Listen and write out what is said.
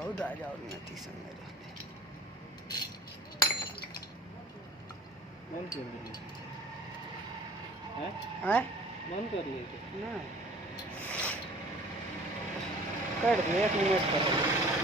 बहुत आ जाओ नहीं संग मन कर लीजिए हैं मन कर लीजिए ना कर दे 1 मिनट कर